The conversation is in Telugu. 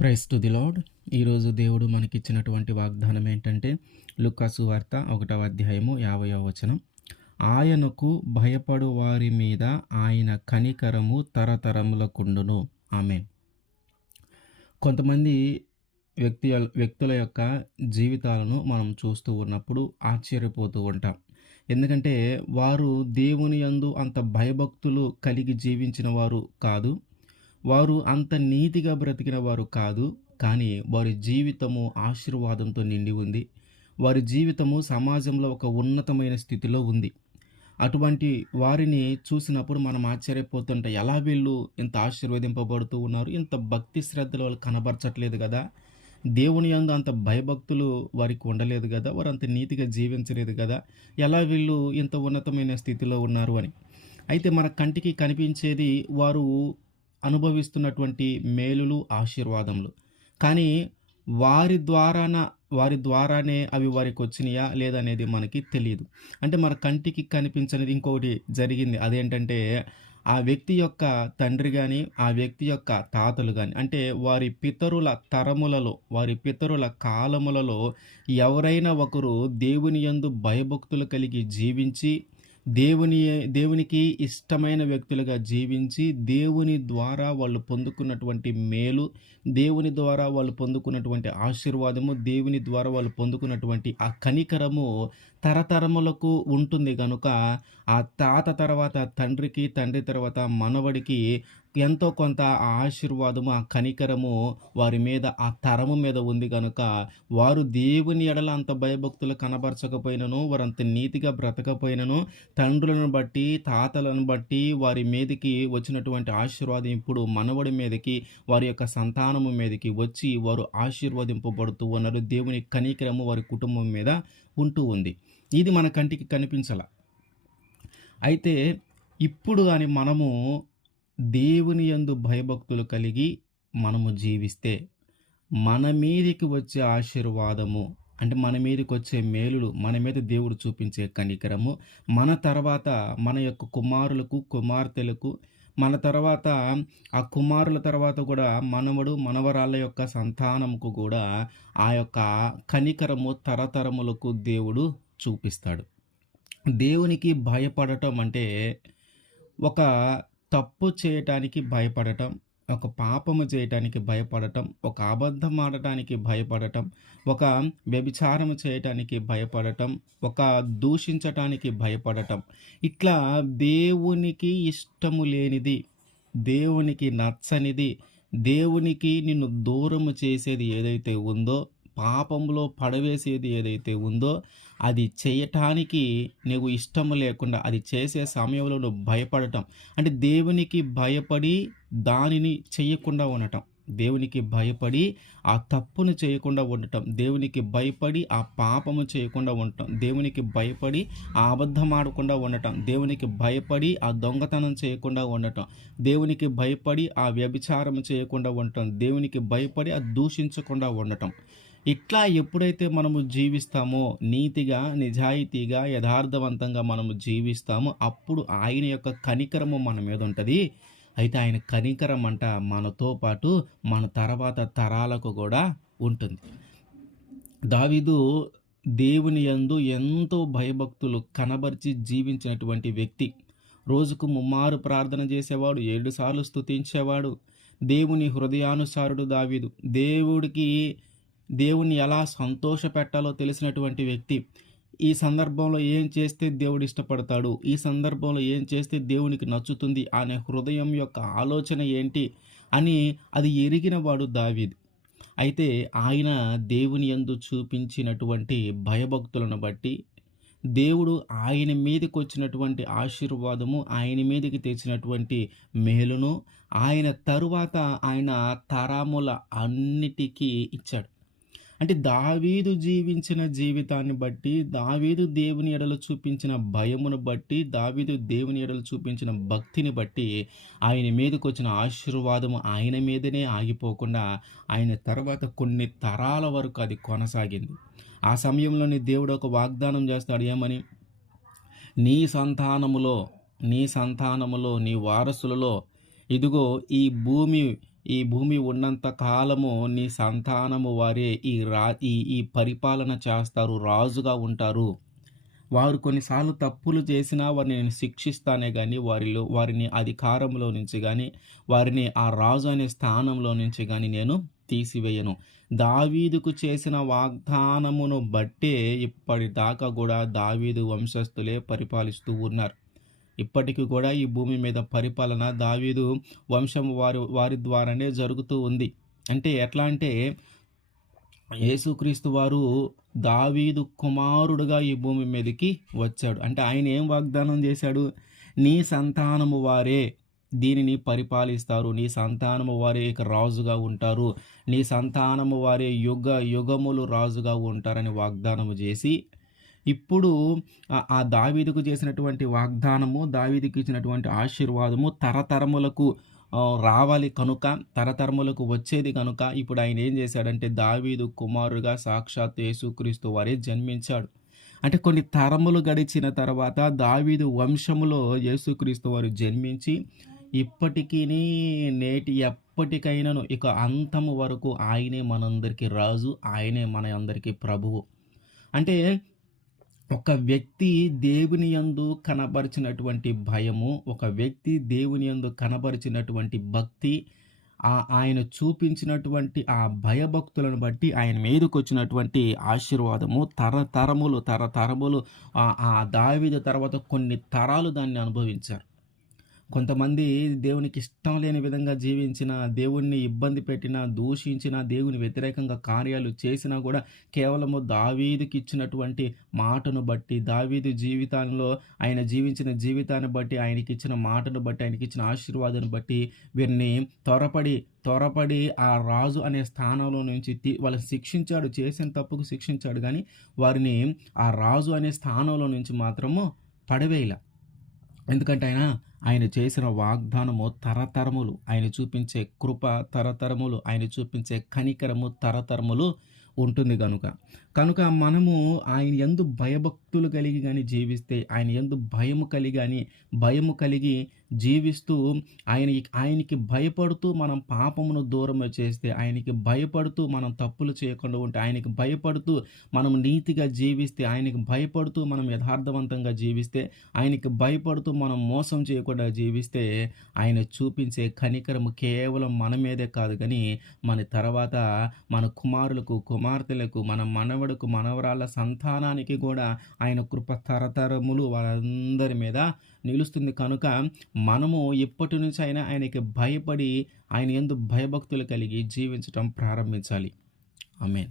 Price to the lord. ఈరోజు దేవుడు మనకిచ్చినటువంటి వాగ్దానం ఏంటంటే లుకాసు వార్త ఒకటవ అధ్యాయము యాభైవ వచనం. ఆయనకు భయపడు వారి మీద ఆయన కనికరము తరతరములకుండును. ఆమె కొంతమంది వ్యక్తి వ్యక్తుల యొక్క జీవితాలను మనం చూస్తూ ఉన్నప్పుడు ఆశ్చర్యపోతూ ఉంటాం. ఎందుకంటే వారు దేవుని యందు అంత భయభక్తులు కలిగి జీవించిన వారు కాదు. వారు అంత నీతిగా బ్రతికిన వారు కాదు కానీ వారి జీవితము ఆశీర్వాదంతో నిండి ఉంది. వారి జీవితము సమాజంలో ఒక ఉన్నతమైన స్థితిలో ఉంది. అటువంటి వారిని చూసినప్పుడు మనం ఆశ్చర్యపోతుంటే ఎలా వీళ్ళు ఇంత ఆశీర్వదింపబడుతూ ఉన్నారు? ఇంత భక్తి శ్రద్ధలు వాళ్ళు కనబరచట్లేదు కదా? దేవుని యందు అంత భయభక్తులు వారికి ఉండలేదు కదా? వారు అంత నీతిగా జీవించలేదు కదా? ఎలా వీళ్ళు ఇంత ఉన్నతమైన స్థితిలో ఉన్నారు అని. అయితే మన కంటికి కనిపించేది వారు అనుభవిస్తున్నటువంటి మేలులు ఆశీర్వాదములు. కానీ వారి ద్వారాన వారి ద్వారానే అవి వారికి వచ్చినాయా లేదనేది మనకి తెలియదు అంటే మన కంటికి కనిపించనిది ఇంకొకటి జరిగింది. అదేంటంటే ఆ వ్యక్తి యొక్క తండ్రి కానీ ఆ వ్యక్తి యొక్క తాతలు కానీ అంటే వారి పితరుల తరములలో వారి పితరుల కాలములలో ఎవరైనా ఒకరు దేవుని యందు భయభక్తులు కలిగి జీవించి దేవుని దేవునికి ఇష్టమైన వ్యక్తులుగా జీవించి దేవుని ద్వారా వాళ్ళు పొందుకున్నటువంటి మేలు దేవుని ద్వారా వాళ్ళు పొందుకున్నటువంటి ఆశీర్వాదము దేవుని ద్వారా వాళ్ళు పొందుకున్నటువంటి ఆ కనికరము తరతరములకు ఉంటుంది. కనుక ఆ తాత తర్వాత తండ్రికి తండ్రి తర్వాత మనవడికి ఎంతో కొంత ఆ ఆశీర్వాదము ఆ కనికరము వారి మీద ఆ తరము మీద ఉంది కనుక వారు దేవుని ఎడల అంత భయభక్తులు కనబరచకపోయినను వారు అంత నీతిగా బ్రతకపోయినను తండ్రులను బట్టి తాతలను బట్టి వారి మీదకి వచ్చినటువంటి ఆశీర్వాదం ఇప్పుడు మనవడి మీదకి వారి యొక్క సంతానము మీదకి వచ్చి వారు ఆశీర్వదింపబడుతూ ఉన్నారు. దేవుని కనికరము వారి కుటుంబం మీద ఉంటూ ఉంది. ఇది మన కంటికి కనిపించాల. అయితే ఇప్పుడు కానీ మనము దేవుని యందు భయభక్తులు కలిగి మనము జీవిస్తే మన మీదకి వచ్చే ఆశీర్వాదము అంటే మన మీదకి వచ్చే మేలులు మన మీద దేవుడు చూపించే కనికరము మన తర్వాత మన యొక్క కుమారులకు కుమార్తెలకు మన తర్వాత ఆ కుమారుల తర్వాత కూడా మనవడు మనవరాళ్ళ యొక్క సంతానముకు కూడా ఆ యొక్క కనికరము తరతరములకు దేవుడు చూపిస్తాడు. దేవునికి భయపడటం అంటే ఒక తప్పు చేయటానికి భయపడటం ఒక పాపము చేయటానికి భయపడటం ఒక అబద్ధం ఆడటానికి భయపడటం ఒక వ్యభిచారము చేయటానికి భయపడటం ఒక దూషించటానికి భయపడటం. ఇట్లా దేవునికి ఇష్టము లేనిది దేవునికి నచ్చనిది దేవునికి నిన్ను దూరము చేసేది ఏదైతే ఉందో పాపంలో పడవేసేది ఏదైతే ఉందో అది చేయటానికి నీకు ఇష్టం లేకుండా అది చేసే సమయంలో నువ్వు భయపడటం. అంటే దేవునికి భయపడి దానిని చేయకుండా ఉండటం. దేవునికి భయపడి ఆ తప్పును చేయకుండా ఉండటం దేవునికి భయపడి ఆ పాపము చేయకుండా ఉండటం దేవునికి భయపడి ఆ అబద్ధం ఆడకుండా ఉండటం దేవునికి భయపడి ఆ దొంగతనం చేయకుండా ఉండటం దేవునికి భయపడి ఆ వ్యభిచారం చేయకుండా ఉండటం దేవునికి భయపడి ఆ దూషించకుండా ఉండటం. ఇట్లా ఎప్పుడైతే మనము జీవిస్తామో నీతిగా నిజాయితీగా యథార్థవంతంగా మనము జీవిస్తామో అప్పుడు ఆయన యొక్క కనికరము మన మీద ఉంటుంది. అయితే ఆయన కనికరం అంట మనతో పాటు మన తర్వాత తరాలకు కూడా ఉంటుంది. దావిదు దేవుని యందు ఎంతో భయభక్తులు కనబరిచి జీవించినటువంటి వ్యక్తి. రోజుకు ముమ్మారు ప్రార్థన చేసేవాడు ఏడు సార్లు స్తుతించేవాడు. దేవుని హృదయానుసారుడు దావీదు. దేవుడికి దేవుని ఎలా సంతోష పెట్టాలో తెలిసినటువంటి వ్యక్తి. ఈ సందర్భంలో ఏం చేస్తే దేవుడు ఇష్టపడతాడు? ఈ సందర్భంలో ఏం చేస్తే దేవునికి నచ్చుతుంది అనే హృదయం యొక్క ఆలోచన ఏంటి అని అది ఎరిగిన వాడు దావీద్. అయితే ఆయన దేవుని యందు చూపించినటువంటి భయభక్తులను బట్టి దేవుడు ఆయన మీదకి వచ్చినటువంటి ఆశీర్వాదము ఆయన మీదకి తెచ్చినటువంటి మేలును ఆయన తరువాత ఆయన తరాముల అన్నిటికీ ఇచ్చాడు. అంటే దావీదు జీవించిన జీవితాన్ని బట్టి దావీదు దేవుని ఎడలు చూపించిన భయమును బట్టి దావీదు దేవుని ఎడలు చూపించిన భక్తిని బట్టి ఆయన మీదకి వచ్చిన ఆశీర్వాదము ఆయన మీదనే ఆగిపోకుండా ఆయన తర్వాత కొన్ని తరాల వరకు అది కొనసాగింది. ఆ సమయంలోని దేవుడు ఒక వాగ్దానం చేస్తాడు ఏమని? నీ సంతానములో నీ సంతానములో నీ వారసులలో ఇదిగో ఈ భూమి ఈ భూమి ఉన్నంత కాలము నీ సంతానము వారే ఈ రా ఈ ఈ పరిపాలన చేస్తారు రాజుగా ఉంటారు. వారు కొన్నిసార్లు తప్పులు చేసినా వారిని నేను శిక్షిస్తానే కానీ వారిలో వారిని అధికారంలో నుంచి కానీ వారిని ఆ రాజు అనే స్థానంలో నుంచి కానీ నేను తీసివేయను. దావీదుకు చేసిన వాగ్దానమును బట్టే ఇప్పటిదాకా కూడా దావీదు వంశస్థులే పరిపాలిస్తూ ఉన్నారు. ఇప్పటికీ కూడా ఈ భూమి మీద పరిపాలన దావీదు వంశం వారి వారి ద్వారానే జరుగుతూ ఉంది. అంటే ఎట్లా అంటే యేసుక్రీస్తు వారు దావీదు కుమారుడుగా ఈ భూమి మీదకి వచ్చాడు. అంటే ఆయన ఏం వాగ్దానం చేశాడు? నీ సంతానము వారే దీనిని పరిపాలిస్తారు. నీ సంతానము వారే ఇక రాజుగా ఉంటారు. నీ సంతానము వారే యుగ యుగములు రాజుగా ఉంటారని వాగ్దానము చేసి ఇప్పుడు ఆ దావీదుకు చేసినటువంటి వాగ్దానము దావీదుకు ఇచ్చినటువంటి ఆశీర్వాదము తరతరములకు రావాలి కనుక తరతరములకు వచ్చేది కనుక ఇప్పుడు ఆయన ఏం చేశాడంటే దావీదు కుమారుగా సాక్షాత్ యేసుక్రీస్తు వారే జన్మించాడు. అంటే కొన్ని తరములు గడిచిన తర్వాత దావీదు వంశములో యేసుక్రీస్తు వారు జన్మించి ఇప్పటికీ నేటి ఎప్పటికైనాను ఇక అంతము వరకు ఆయనే మనందరికీ రాజు ఆయనే మన అందరికీ ప్రభువు. అంటే ఒక వ్యక్తి దేవుని యందు కనబరిచినటువంటి భయము ఒక వ్యక్తి దేవుని యందు కనబరిచినటువంటి భక్తి ఆ ఆయన చూపించినటువంటి ఆ భయభక్తులను బట్టి ఆయన మీదకు వచ్చినటువంటి ఆశీర్వాదము తరతరములు తరతరములు ఆ దావిద తర్వాత కొన్ని తరాలు దాన్ని అనుభవించారు. కొంతమంది దేవునికి ఇష్టం లేని విధంగా జీవించిన దేవుణ్ణి ఇబ్బంది పెట్టిన దూషించిన దేవుని వ్యతిరేకంగా కార్యాలు చేసినా కూడా కేవలము దావీదుకి ఇచ్చినటువంటి మాటను బట్టి దావీదు జీవితంలో ఆయన జీవించిన జీవితాన్ని బట్టి ఆయనకి ఇచ్చిన మాటను బట్టి ఆయనకి ఇచ్చిన ఆశీర్వాదాన్ని బట్టి వీరిని త్వరపడి త్వరపడి ఆ రాజు అనే స్థానంలో నుంచి వాళ్ళని శిక్షించాడు చేసిన తప్పుకు శిక్షించాడు కానీ వారిని ఆ రాజు అనే స్థానంలో నుంచి మాత్రము పడవేయాల. ఎందుకంటే ఆయన ఆయన చేసిన వాగ్దానము తరతరములు ఆయన చూపించే కృప తరతరములు ఆయన చూపించే కనికరము తరతరములు ఉంటుంది కనుక కనుక మనము ఆయన ఎందు భయభక్తులు కలిగి కానీ జీవిస్తే ఆయన ఎందు భయము కలిగి కానీ భయము కలిగి జీవిస్తూ ఆయన ఆయనకి భయపడుతూ మనం పాపమును దూరం చేస్తే ఆయనకి భయపడుతూ మనం తప్పులు చేయకుండా ఉంటే ఆయనకి భయపడుతూ మనం నీతిగా జీవిస్తే ఆయనకి భయపడుతూ మనం యథార్థవంతంగా జీవిస్తే ఆయనకి భయపడుతూ మనం మోసం చేయకుండా జీవిస్తే ఆయన చూపించే కనికరము కేవలం మన మీదే కాదు కానీ మన తర్వాత మన కుమారులకు కుమార్తెలకు మన మనవ మనవడుకు మనవరాళ్ళ సంతానానికి కూడా ఆయన కృప తరతరములు వాళ్ళందరి మీద నిలుస్తుంది. కనుక మనము ఇప్పటి నుంచి అయినా ఆయనకి భయపడి ఆయన ఎందు భయభక్తులు కలిగి జీవించటం ప్రారంభించాలి. ఆమెన్.